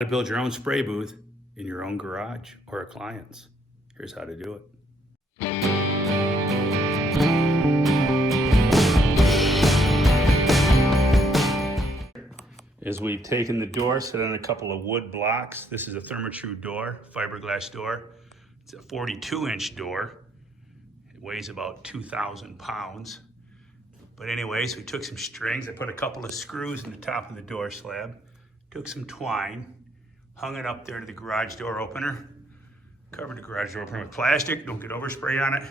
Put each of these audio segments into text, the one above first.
To build your own spray booth in your own garage or a client's. Here's how to do it. As we've taken the door, set on a couple of wood blocks. This is a Therma Tru door, fiberglass door. It's a 42-inch door. It weighs about 2,000 pounds. But anyways, we took some strings. I put a couple of screws in the top of the door slab. Took some twine, hung it up there to the garage door opener. Covered the garage door opener with plastic. Don't get overspray on it.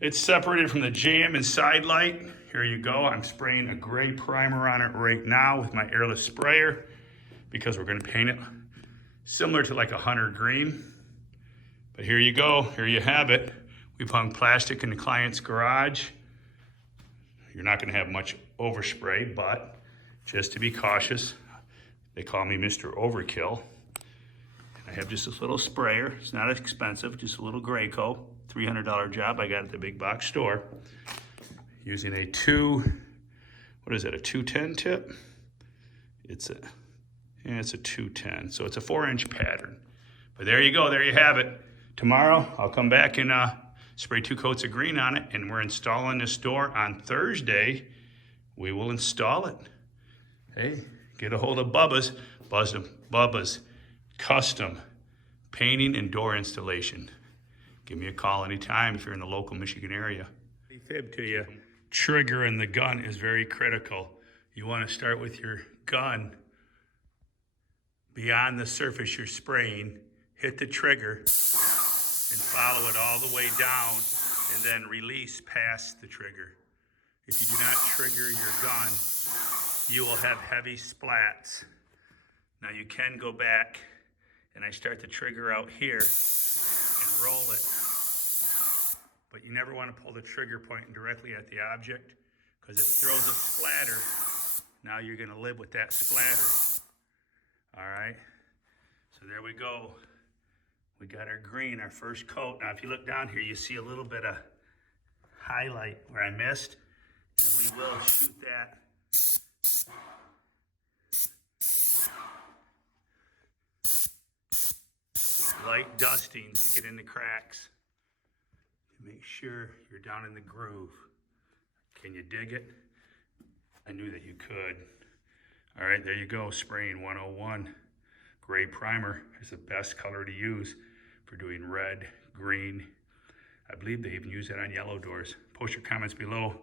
It's separated from the jamb and side light. Here you go. I'm spraying a gray primer on it right now with my airless sprayer because we're going to paint it similar to like a hunter green. But here you go. Here you have it. We've hung plastic in the client's garage. You're not going to have much overspray, but just to be cautious, they call me Mr. Overkill. I have just this little sprayer. It's not expensive, just a little gray coat. $300 job I got at the big box store. Using a 210 tip? It's a 210. So it's a 4-inch pattern. But there you go, there you have it. Tomorrow I'll come back and spray 2 coats of green on it, and we're installing this door on Thursday. We will install it. Hey, get a hold of Bubbas Custom Painting and Door Installation. Give me a call anytime if you're in the local Michigan area. Fib to you. Trigger in the gun is very critical. You want to start with your gun beyond the surface you're spraying, hit the trigger, and follow it all the way down, and then release past the trigger. If you do not trigger your gun, you will have heavy splats. Now you can go back, and I start the trigger out here and roll it. But you never want to pull the trigger point directly at the object, because if it throws a splatter, now you're going to live with that splatter. All right, so there we go. We got our green, our first coat. Now if you look down here, you see a little bit of highlight where I missed, and we will shoot that light dusting to get in the cracks. Make sure you're down in the groove. Can you dig it? I knew that you could. All right, there you go, spraying 101. Gray primer is the best color to use for doing red, green. I believe they even use that on yellow doors. Post your comments below.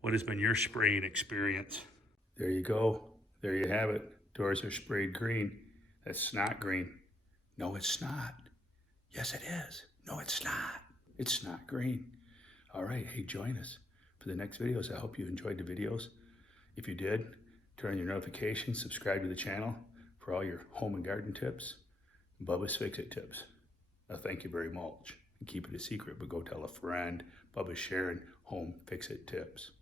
What has been your spraying experience? There you go. There you have it. Doors are sprayed green. That's not green. No, it's not. Yes, it is. No, it's not. It's not green. All right, hey, join us for the next videos. I hope you enjoyed the videos. If you did, turn on your notifications, subscribe to the channel for all your home and garden tips, Bubbas Fix It tips. Now, thank you very much. And keep it a secret, but go tell a friend. Bubba's sharing home fix-it tips.